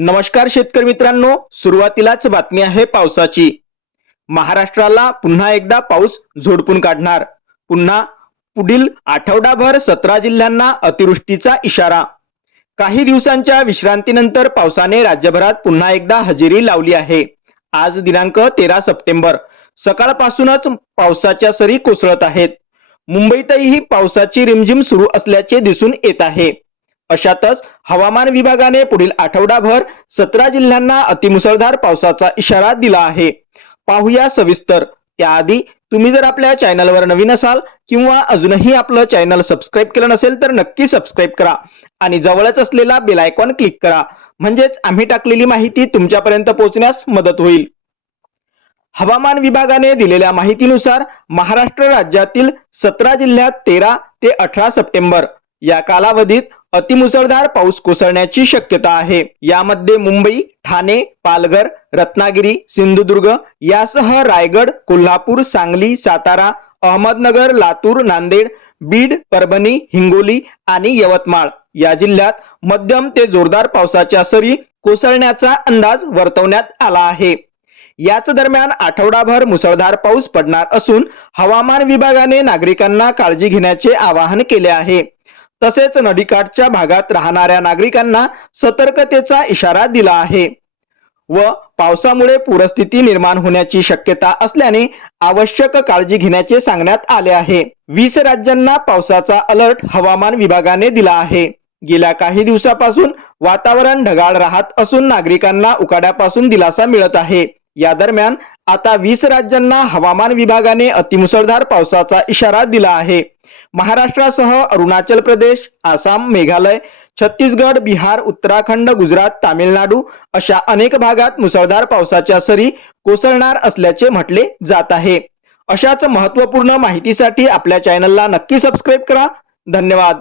नमस्कार शेतकरी मित्रांनो सुरुवातीलाच बातमी आहे पावसाची. महाराष्ट्राला पुन्हा एकदा पाऊस झोडपून काढणार. पुन्हा पुढील आठवडाभर सतरा जिल्ह्यांना अतिवृष्टीचा इशारा. काही दिवसांच्या विश्रांतीनंतर पावसाने राज्यभरात पुन्हा एकदा हजेरी लावली आहे. आज दिनांक तेरा सप्टेंबर. सकाळपासूनच पावसाच्या सरी कोसळत आहेत. मुंबईतही पावसाची रिमझिम सुरू असल्याचे दिसून येत आहे. अशातच हवामान विभागाने पुढील आठवडाभर सतरा जिल्ह्यांना अतिमुसळधार पावसाचा इशारा दिला आहे. पाहूया सविस्तर. त्याआधी तुम्ही जर आपल्या चॅनलवर नवीन असाल किंवा अजूनही आपलं चॅनल सबस्क्राईब केलं नसेल तर नक्की सबस्क्राईब करा आणि जवळच असलेला बेल आयकॉन क्लिक करा. म्हणजेच आम्ही टाकलेली माहिती तुमच्यापर्यंत पोहोचण्यास मदत होईल. हवामान विभागाने दिलेल्या माहितीनुसार महाराष्ट्र राज्यातील सतरा जिल्ह्यात तेरा ते अठरा सप्टेंबर या कालावधीत अतिमुसळधार पाऊस कोसळण्याची शक्यता आहे. यामध्ये मुंबई ठाणे पालघर रत्नागिरी सिंधुदुर्ग यासह रायगड कोल्हापूर सांगली सातारा अहमदनगर लातूर नांदेड बीड परभणी हिंगोली आणि यवतमाळ. या जिल्ह्यात मध्यम ते जोरदार पावसाच्या सरी कोसळण्याचा अंदाज वर्तवण्यात आला आहे. याच दरम्यान आठवडाभर मुसळधार पाऊस पडणार असून हवामान विभागाने नागरिकांना काळजी घेण्याचे आवाहन केले आहे. तसेच नदीकाठच्या भागात राहणाऱ्या नागरिकांना सतर्कतेचा इशारा दिला आहे. व पावसामुळे पूरस्थिती निर्माण होण्याची शक्यता असल्याने आवश्यक काळजी घेण्याचे सांगण्यात आले आहे. वीस राज्यांना पावसाचा अलर्ट हवामान विभागाने दिला आहे. गेल्या काही दिवसापासून वातावरण ढगाळ राहत असून नागरिकांना उकाड्यापासून दिलासा मिळत आहे. या दरम्यान आता वीस राज्यांना हवामान विभागाने अतिमुसळधार पावसाचा इशारा दिला आहे. महाराष्ट्रासह अरुणाचल प्रदेश आसाम मेघालय छत्तीसगड बिहार उत्तराखंड गुजरात तामिळनाडू अशा अनेक भागात मुसळधार पावसाच्या सरी कोसळणार असल्याचे म्हटले जात आहे. अशाच महत्त्वपूर्ण माहितीसाठी आपल्या चॅनलला नक्की सबस्क्राईब करा. धन्यवाद.